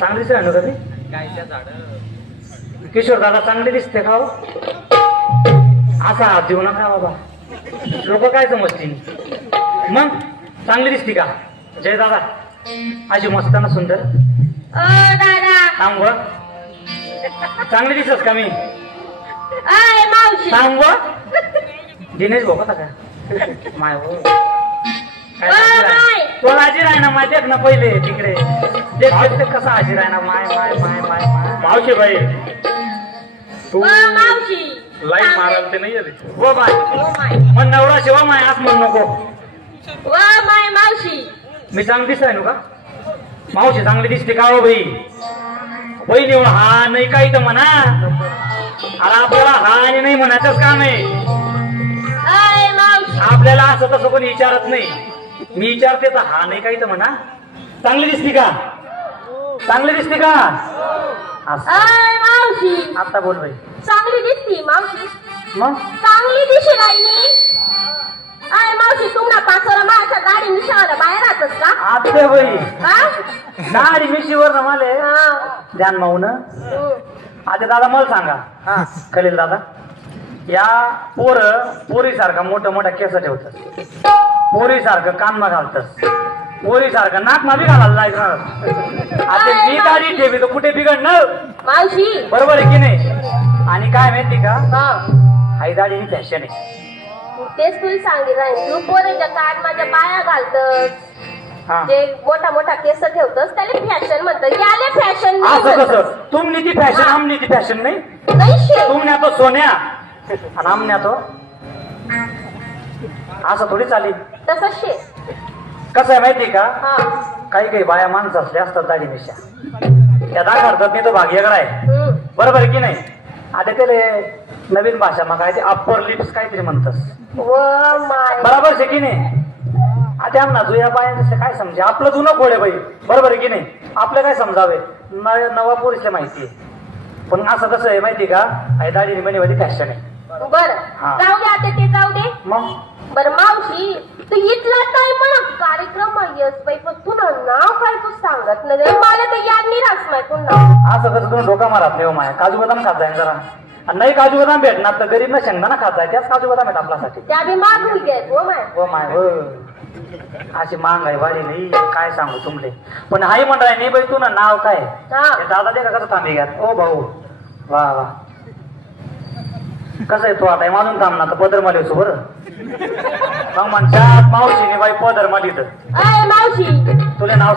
चांगलीच आहे ना कधी गायच्या झाड किशोर दादा चांगली दिसते का हो? असा हात देऊ नका बाबा, लोक काय समजतील. मग चांगली दिसती का जय दादा? अशी मस्त ना सुंदर. दादा थांब व. चांगली दिसत का मी? आय मावशी थांब व. दिनेश भोकता का माय हो तो हाजीर आहे ना माहिती ना पहिले तिकडे ते कसा हाजीर आहे ना माय माय माय माय माय मावशी बाई तू मावशी लाईन मारायला ते नाही आली. हो माय मग नवरा शिवा माय आज म्हणू नको. माय मावशी मी चांगली दिसत आहे ना का? मावशी चांगली दिसते का हो बाई? बहीण एवढा हा नाही काही तर म्हणा. अरे आपल्याला हा आणि नाही म्हणायचंच काम आहे. आय मावशी आपल्याला असं तसं कोणी विचारत नाही. मी विचारते तर हा नाही काही तर म्हणा. चांगली दिसती का? चांगली दिसते का? आय मावशी आता बोल बाई. चांगली दिसती मावशी. मग चांगली दिशी राहिली. आय मावशी तुम्हाला पाचोरा माझ्या गाडी मिशाला बाहेर राहतस का? आता बाई हा? गाडी मिशीवर ना मला ध्यान माऊन. आता दादा मला सांगा खलील दादा, या पोरी सारखा मोठं मोठा केस ठेवतात, पोरी सारखं कानमा घालतस, पोरी सारखं नाक मा बी घालायला जायचं. आता मी गाडी ठेवी तर कुठे बिघडणार मावशी बरोबर आहे की नाही? आणि काय माहिती का, हा आई दाढी ही फॅशन आहे. तेच तुला सांगितलं तू पोरीच्या कान माझ्या पाया घालतस, हा जे मोठा मोठा केस ठेवतस त्याला फॅशन म्हणतात. याले फॅशन असं कसं? तुमनी ती फॅशन आमनी ती फॅशन नाही. नाही तुमने तो सोन्या आणि आमने तो असं थोडी चालेल. तसं शे कसं आहे माहिती का, हा काही काही बाया माणसं असल्या असतात दाढी मिशा त्या दाखवतात नाही तो भाग्यगडा आहे. बरोबर आहे की नाही? आता त्याला नवीन भाषा मग काय ते अप्पर लिप्स काहीतरी म्हणतस. व माय बरोबर आहे की नाही? आता आमना जुया बाया काय समजे आपलं जुनं खोडे बाई. बरोबर आहे की नाही? आपलं काय समजावे नवा पुरुष माहिती आहे. पण असं कसं आहे माहिती का, आई दाढी निमणीवाली फॅशन आहे. बर हा. जाऊ दे आता ते जाऊ दे. मग बर मावशी तू इथला काय म्हणा कार्यक्रम येस बाई, पण तुला नाव काय तू सांगत नाही. मला तर याद नाही राहत माय पुन्हा. असं कसं करून डोका मारत नाही हो माया. काजू बदाम खात जाईल जरा. आणि नाही काजू बदाम भेटणार तर गरीब ना शेंगदाणा खात जाय. त्याच काजू बदाम आहेत आपल्यासाठी. त्या बी मागून घ्याय हो माय. हो माय हो अशी मांग आहे वाढी नाही काय सांगू तुमले. पण हाही म्हणताय नाही बाई तू ना नाव काय दादा दे का कसं थांबी घ्या. ओ भाऊ वा वा कसं आहे तू आता माझून थांब ना तर पदर मला येतो बरं. मग म्हणतात मावशीने बाई पदर मालित मावशी तुला नाव